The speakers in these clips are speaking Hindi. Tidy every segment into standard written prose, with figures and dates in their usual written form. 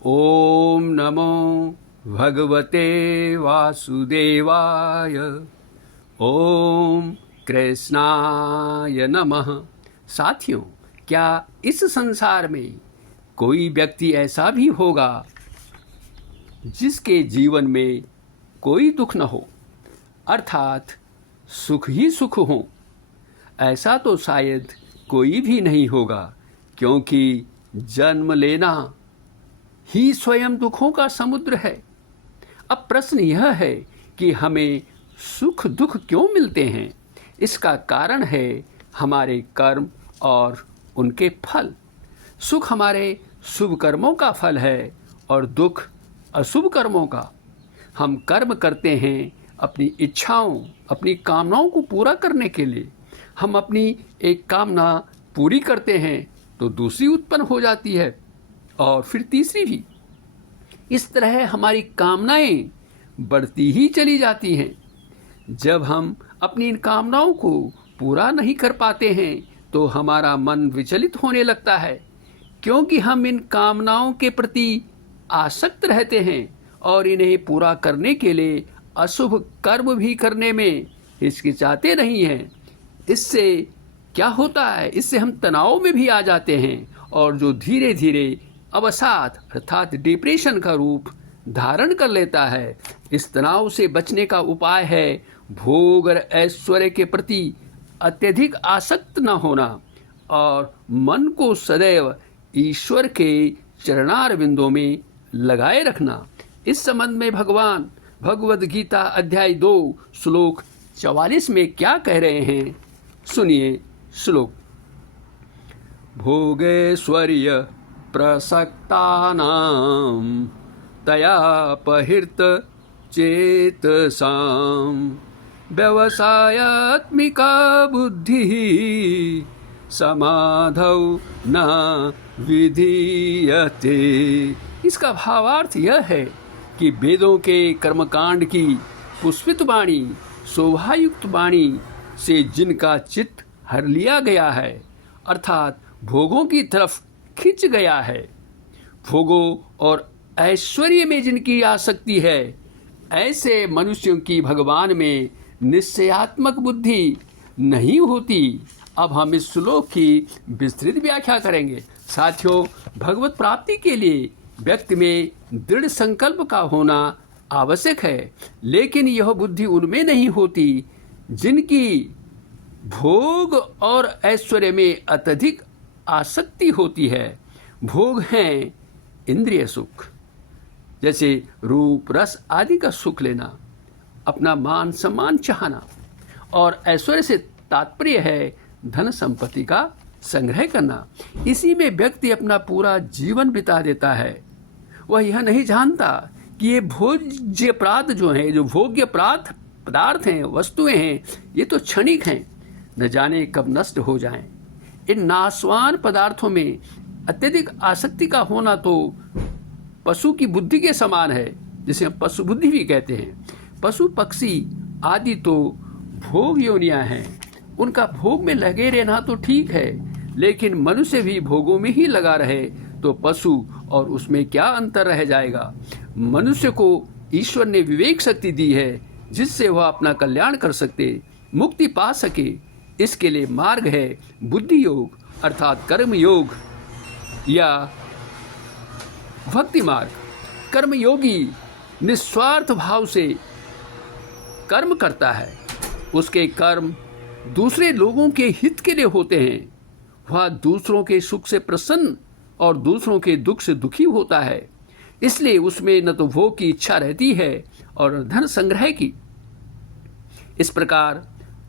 ओम नमो भगवते वासुदेवाय। ओम कृष्णाय नमः। साथियों, क्या इस संसार में कोई व्यक्ति ऐसा भी होगा जिसके जीवन में कोई दुख न हो, अर्थात सुख ही सुख हो? ऐसा तो शायद कोई भी नहीं होगा, क्योंकि जन्म लेना ही स्वयं दुखों का समुद्र है। अब प्रश्न यह है कि हमें सुख दुख क्यों मिलते हैं? इसका कारण है हमारे कर्म और उनके फल। सुख हमारे शुभ कर्मों का फल है और दुख अशुभ कर्मों का। हम कर्म करते हैं अपनी इच्छाओं, अपनी कामनाओं को पूरा करने के लिए। हम अपनी एक कामना पूरी करते हैं तो दूसरी उत्पन्न हो जाती है और फिर तीसरी भी। इस तरह हमारी कामनाएं बढ़ती ही चली जाती हैं। जब हम अपनी इन कामनाओं को पूरा नहीं कर पाते हैं तो हमारा मन विचलित होने लगता है, क्योंकि हम इन कामनाओं के प्रति आसक्त रहते हैं और इन्हें पूरा करने के लिए अशुभ कर्म भी करने में हिचकिचाते नहीं हैं। इससे क्या होता है? इससे हम तनाव में भी आ जाते हैं और जो धीरे धीरे अवसाद अर्थात डिप्रेशन का रूप धारण कर लेता है। इस तनाव से बचने का उपाय है भोग और ऐश्वर्य के प्रति अत्यधिक आसक्त न होना और मन को सदैव ईश्वर के चरणारविंदों में लगाए रखना। इस संबंध में भगवान भगवद गीता अध्याय 2 श्लोक 44 में क्या कह रहे हैं, सुनिए श्लोक। भोगैश्वर्य प्रसक्तानां तयापहृत चेतसां व्यवसायात्मिका बुद्धिः समाधौ न विधीयते। इसका भावार्थ यह है कि वेदों के कर्मकांड की पुष्पित वाणी, शोभायुक्त वाणी से जिनका चित्त हर लिया गया है, अर्थात भोगों की तरफ खिंच गया है, भोगों और ऐश्वर्य में जिनकी आसक्ति है, ऐसे मनुष्यों की भगवान में निश्चयात्मक बुद्धि नहीं होती। अब हम इस श्लोक की विस्तृत व्याख्या करेंगे। साथियों, भगवत प्राप्ति के लिए व्यक्ति में दृढ़ संकल्प का होना आवश्यक है, लेकिन यह बुद्धि उनमें नहीं होती जिनकी भोग और ऐश्वर्य में अत्यधिक आसक्ति होती है। भोग हैं इंद्रिय सुख, जैसे रूप रस आदि का सुख लेना, अपना मान सम्मान चाहना, और ऐश्वर्य से तात्पर्य है धन संपत्ति का संग्रह करना। इसी में व्यक्ति अपना पूरा जीवन बिता देता है। वह यह नहीं जानता कि ये भोज्य पदार्थ जो हैं, जो भोग्य पदार्थ हैं, वस्तुएं हैं, ये तो क्षणिक हैं, न जाने कब नष्ट हो जाएं। इन नाशवान पदार्थों में अत्यधिक आसक्ति का होना तो पशु की बुद्धि के समान है, जिसे हम पशु बुद्धि भी कहते हैं। पशु पक्षी आदि तो भोग योनियां हैं, उनका भोग में लगे रहना तो ठीक है, लेकिन मनुष्य भी भोगों में ही लगा रहे तो पशु और उसमें क्या अंतर रह जाएगा। मनुष्य को ईश्वर ने विवेक शक्ति दी है, जिससे वह अपना कल्याण कर सके, मुक्ति पा सके। इसके लिए मार्ग है बुद्धि योग अर्थात कर्म योग या भक्ति मार्ग। कर्मयोगी निस्वार्थ भाव से कर्म करता है। उसके कर्म दूसरे लोगों के हित के लिए होते हैं। वह दूसरों के सुख से प्रसन्न और दूसरों के दुख से दुखी होता है। इसलिए उसमें न तो भोग की इच्छा रहती है और धन संग्रह की। इस प्रकार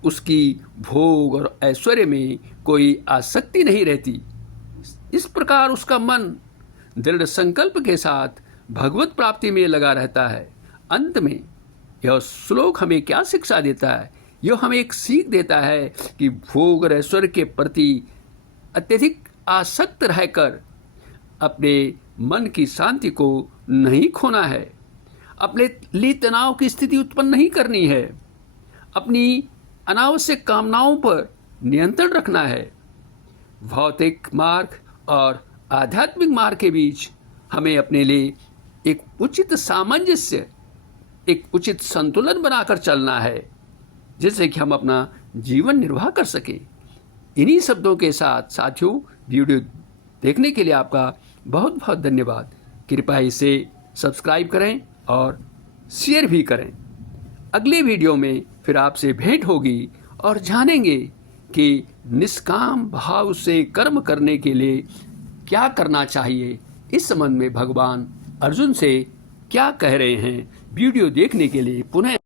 उसकी भोग और ऐश्वर्य में कोई आसक्ति नहीं रहती। इस प्रकार उसका मन दृढ़ संकल्प के साथ भगवत प्राप्ति में लगा रहता है। अंत में यह श्लोक हमें क्या शिक्षा देता है? यह हमें एक सीख देता है कि भोग और ऐश्वर्य के प्रति अत्यधिक आसक्त रहकर अपने मन की शांति को नहीं खोना है, अपने लिए तनाव की स्थिति उत्पन्न नहीं करनी है, अपनी अनावश्यक कामनाओं पर नियंत्रण रखना है। भौतिक मार्ग और आध्यात्मिक मार्ग के बीच हमें अपने लिए एक उचित सामंजस्य, एक उचित संतुलन बनाकर चलना है, जिससे कि हम अपना जीवन निर्वाह कर सकें। इन्हीं शब्दों के साथ साथियों, वीडियो देखने के लिए आपका बहुत बहुत धन्यवाद। कृपया इसे सब्सक्राइब करें और शेयर भी करें। अगले वीडियो में फिर आपसे भेंट होगी और जानेंगे कि निष्काम भाव से कर्म करने के लिए क्या करना चाहिए। इस संबंध में भगवान अर्जुन से क्या कह रहे हैं, वीडियो देखने के लिए पुनः